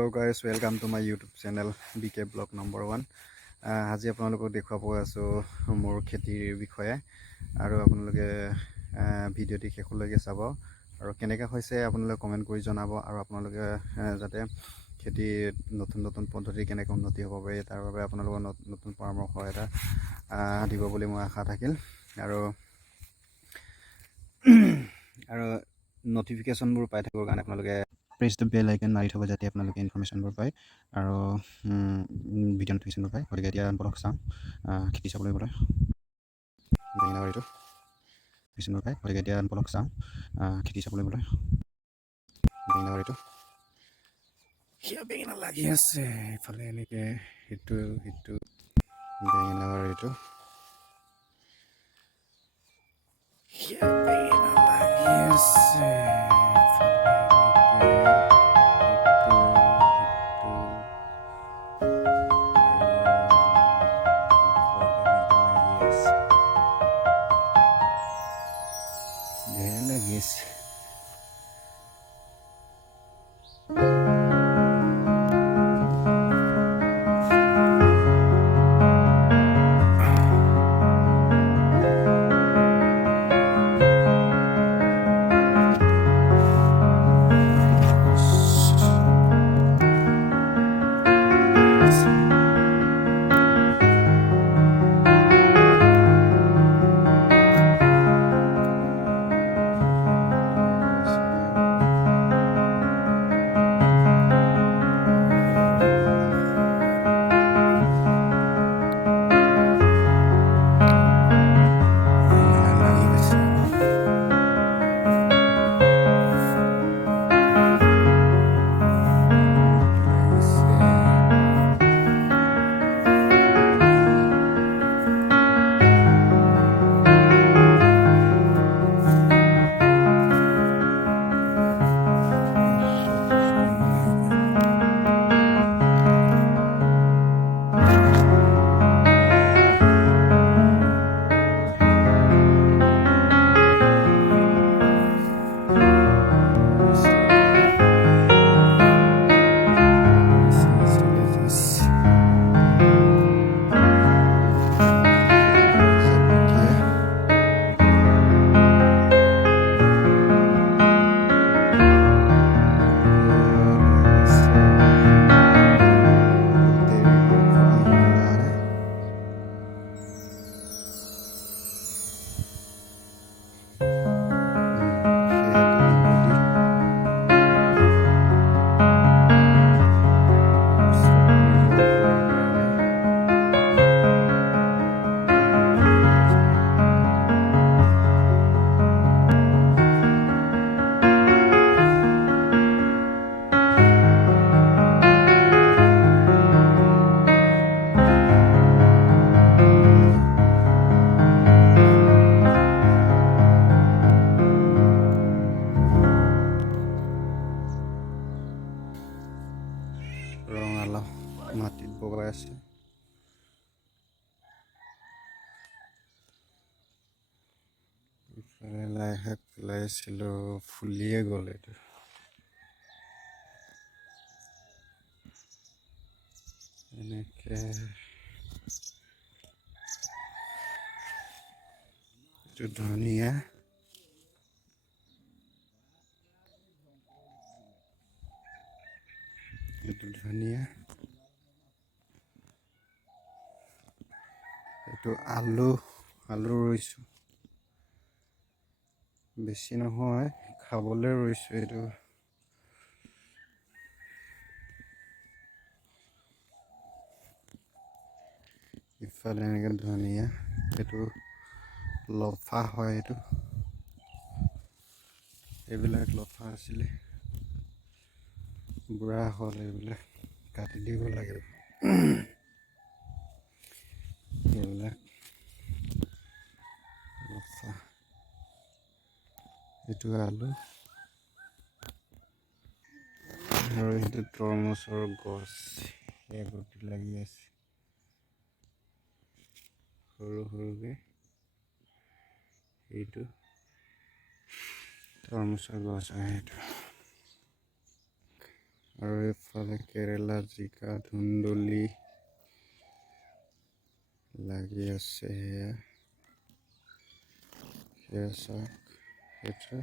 Hello guys, welcome to my YouTube channel BK Blog number 1. আজি আপোনালোকক দেখুৱাব আছো মোৰ খেতিৰ বিষয়ে আৰু আপোনালোকে ভিডিঅ'টি শেষলৈকে চাব আৰু কেনেকৈ হৈছে আপোনালোকে কমেন্ট কৰি জনাব আৰু আপোনালোকে যাতে খেতি নতুন পদ্ধতি কেনেকৈ উন্নতি হ'ব পাৰে তাৰ বাবে আপোনালোকৰ নতুন পৰামৰ্শ এটা দিব বুলি মই আশা থাকিল আৰু নটিফিকেশ্যনবোৰ পাই থাকিবৰ কাৰণে আপোনালোকে প্ৰেছ দ্য বেল আইকন মাৰি থ'ব যাতে আপোনালোকে ইনফৰমেশ্যনবোৰ পায় আৰু ভিডিঅ' নটিফিকেশ্যনবোৰ পায়। গতিকে এতিয়া বলক চাওঁ খেতি চাবলৈ গ'লে বেঙেনা বাৰীটো নটিফিকেশ্যনবোৰ পায়। গতিকে এতিয়া বলক চাওঁ খেতি চাবলৈ গ'লে বেঙেনা বাৰীটো সেয়া বেঙেনা লাগি আছে ইফালে এনেকৈ সিটো বেঙেনা বাৰীটো সেয়া বেঙেনা লাগি আছে। Yes. ৰঙালাও মাটিত বগাই আছে। ইফালে লাই শাক পেলাইছিলোঁ ফুলিয়ে গ'ল এইটো। এনেকৈ এইটো ধনিয়া এইটো আলু ৰুইছোঁ বেছি নহয় খাবলৈ ৰুইছোঁ এইটো। ইফালে এনেকৈ ধনিয়া এইটো লফা হয় এইবিলাক লফা আছিলে বুঢ়া হ'ল এইবিলাক কাটি দিব লাগে এইবিলাক লফা। এইটো আলু আৰু সেইটো তৰমুজৰ গছ গুটি লাগি আছে সৰুকৈ। এইটো তৰমুজৰ গছ হয় সেইটো আৰু এইফালে কেৰেলা, জিকা, ধুন্দুলি লাগি আছে। সেয়া চাওক, সেইটো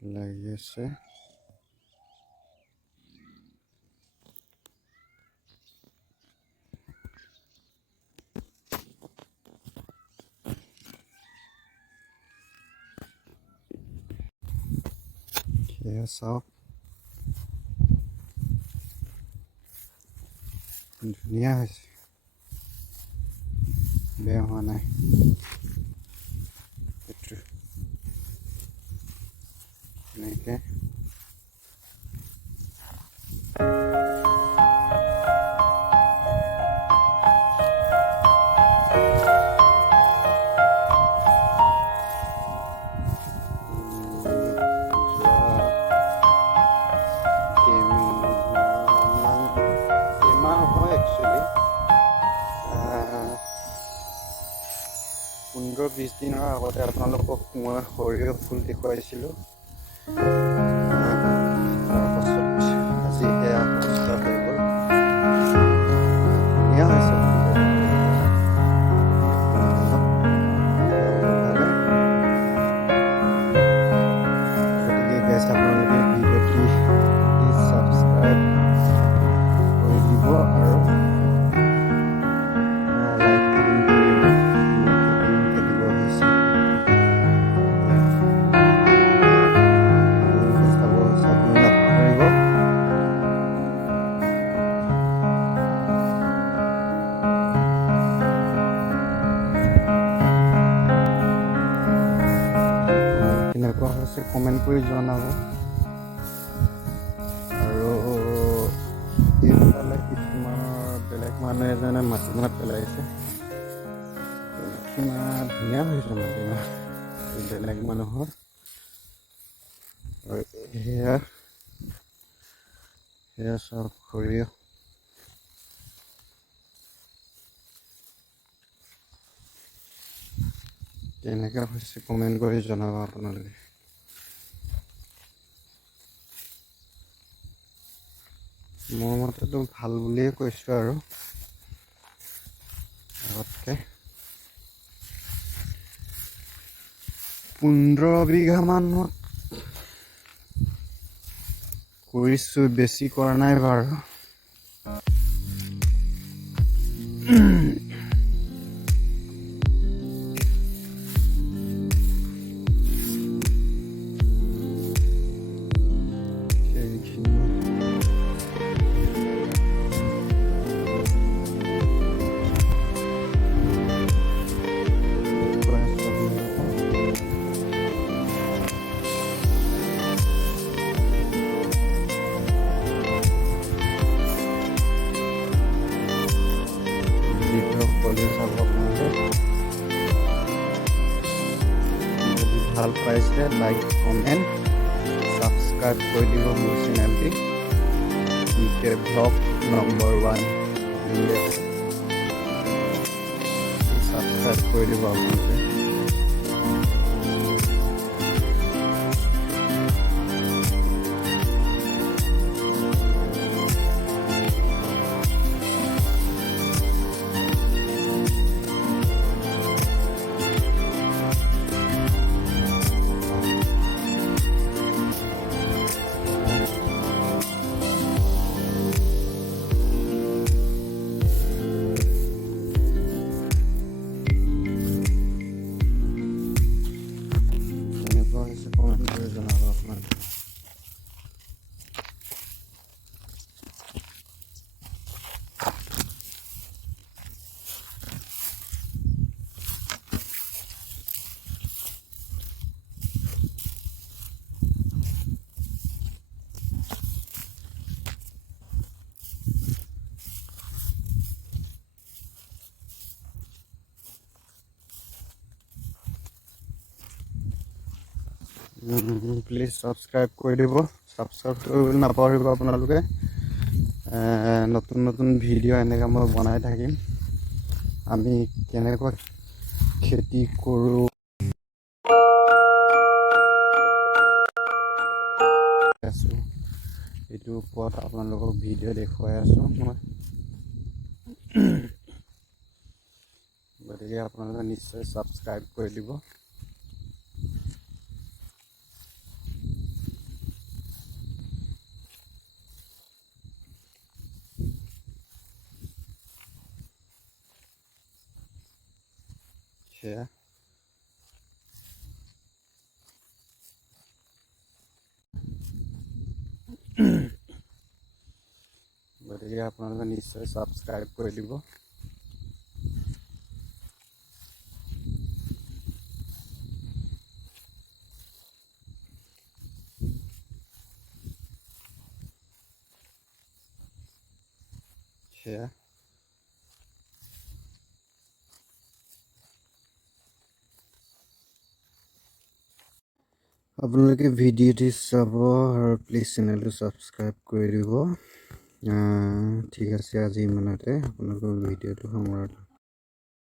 লাগি আছে। সেয়া চাওক, ধুনীয়া হৈছে, বেয়া হোৱা নাই। সেইটো এনেকৈ এমাহ হয় একচুৱেলি, 15-20 দিনৰ আগতে আপোনালোকক মই সৰিয়হ ফুল দেখুৱাইছিলোঁ। তাৰপাছত আজি এয়া অৱস্থা হৈ গ'ল। ধুনীয়া হৈছে গতিকে গাইজ আপোনালোকে ভিডিঅ'টি ছাবস্ক্ৰাইব কৰি দিব আৰু লাইক কমেণ্ট কৰিব। কিমানকৈ দিব হৈছে চাবলৈ নাপাহৰিব। কেনেকুৱা হৈছে কমেণ্ট কৰি জনাব। আৰু এইফালে কিছুমানৰ বেলেগ মানুহ এজনে মাটিমাহ পেলাইছে। মাটিমাহ ধুনীয়া হৈছে, মাটিমাহ বেলেগ মানুহৰ। আৰু সেয়া চাওক সৰিয়হ। কেনেকুৱা হৈছে কমেণ্ট কৰি জনাব আপোনালোকে। মোৰ মতেতো ভাল বুলিয়ে কৈছোঁ আৰু আগতকৈ 15 বিঘামানত কৰিছোঁ, বেছি কৰা নাই বাৰু। ভাল পাইছে লাইক কমেণ্ট ছাবস্ক্ৰাইব কৰি দিব মোৰ চেনেলটি DK Vlog নম্বৰ 1 ছাবস্ক্ৰাইব কৰি দিব আপোনালোকে। প্লিজ ছাবস্ক্ৰাইব কৰি দিব, ছাবস্ক্ৰাইব কৰিবলৈ নাপাহৰিব আপোনালোকে। নতুন নতুন ভিডিঅ' এনেকৈ মই বনাই থাকিম। আমি কেনেকৈ খেতি কৰোঁ যিটোৰ ওপৰত আপোনালোকক ভিডিঅ' দেখুৱাই আছোঁ মই। গতিকে আপোনালোকে নিশ্চয় ছাবস্ক্ৰাইব কৰি দিব। সেয়া গতিকে আপোনালোকে নিশ্চয় ছাবস্ক্ৰাইব কৰি দিব। সেয়া আপোনালোকে ভিডিঅ'টি চাব আৰু প্লিজ চেনেলটো ছাবস্ক্ৰাইব কৰি দিব। ঠিক আছে, আজি ইমানতে আপোনালোকৰ ভিডিঅ'টো সামৰণি